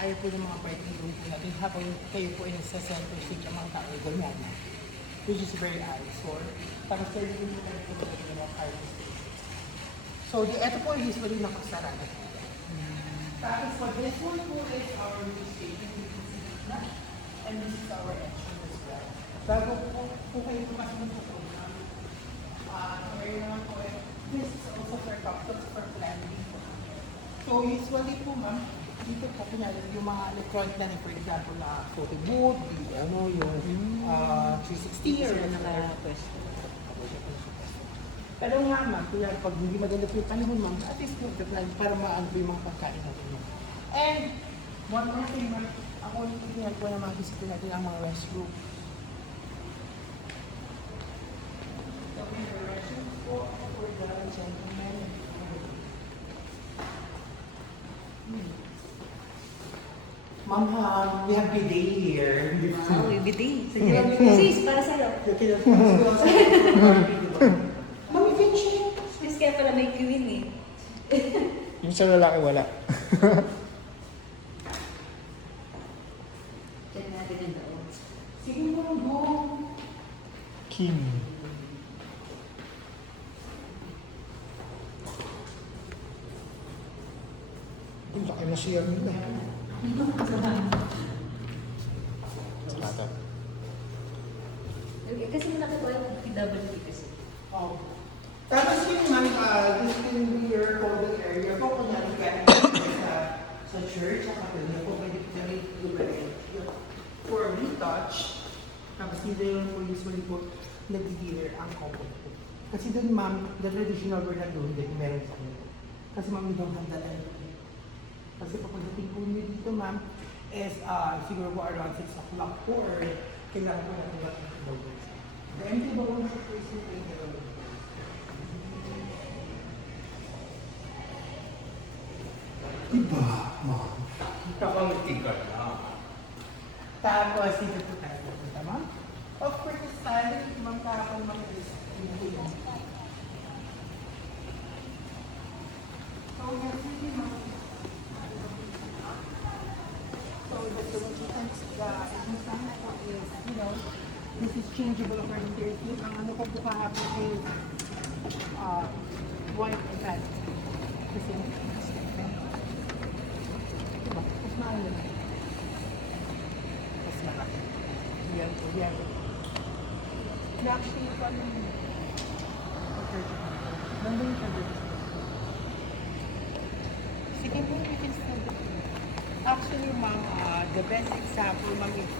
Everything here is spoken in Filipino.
ayaw po ng mga parking room po natin habang kayo po ay nasa center seat ng mga tao ay ganyan. Which is very eyesore. Para sa iyo mo tayo po ng mga parking space. So, ito po usually nakasara na po. Tapos po, this one po is our station. And this is our entrance as well. Bago po kayo pumasok sa program, area naman po eh, this is also for cocktails for planning. So usually po ma'am, dito po kunyari yung mga electronic na for example photo booth, yung 360 or Nakapwesto. pero nga ma'am, kunyari pag hindi maganda po yung panahon ma'am, at least po para maano po yung mga pagkain natin ma'am. And one more thing ma'am, ako kunyari po na mga bisita natin ang mga restroom. So in the restroom po, for the gentlemen, Ma'am, we have bidet here. Wow, ibidi. Sige. Yeah. Sis, para sa'yo. Ma'am, you can share. Sis, kaya pala may queen eh. Yung sa lalaki wala. Check natin yung daon. Sige mo, go. Kim. Ang laki na siya nila. Sarado. Kasi malaki po yung PWD kasi. Oh. Tapos yun ma'am, this can be your holding area po kung naliganin sa church, sa kapilya po, pwede po kami for retouch. Tapos dito yung po usually po nag-dealer ang couple po. Kasi doon ma'am, the traditional word na doon, din meron sa inyo. Kasi ma'am, we don't have that anything. Kasi pagdating po nyo dito ma'am, is siguro po around 6 o'clock po or kailangan po natin natin ang bubbles. The empty bubbles po is yung Diba, ma'am? kapangiti ka na. Tapos, dito po tayo pupunta, ma'am. Of course, this time, ma'am, kapag ma'am, is dito yung. So, yes, sige, ma'am. So, the significance, the sign po is, this is changeable according to your team. Ang ano po kahapon is, white and red. Kasi, diba? Mas mahal na. Mas malaki. Yan po, yan. Actually, ito ano yun? Nandun siya dito. Sige po, we can still do it. Actually, ma'am, the best example, ma'am, if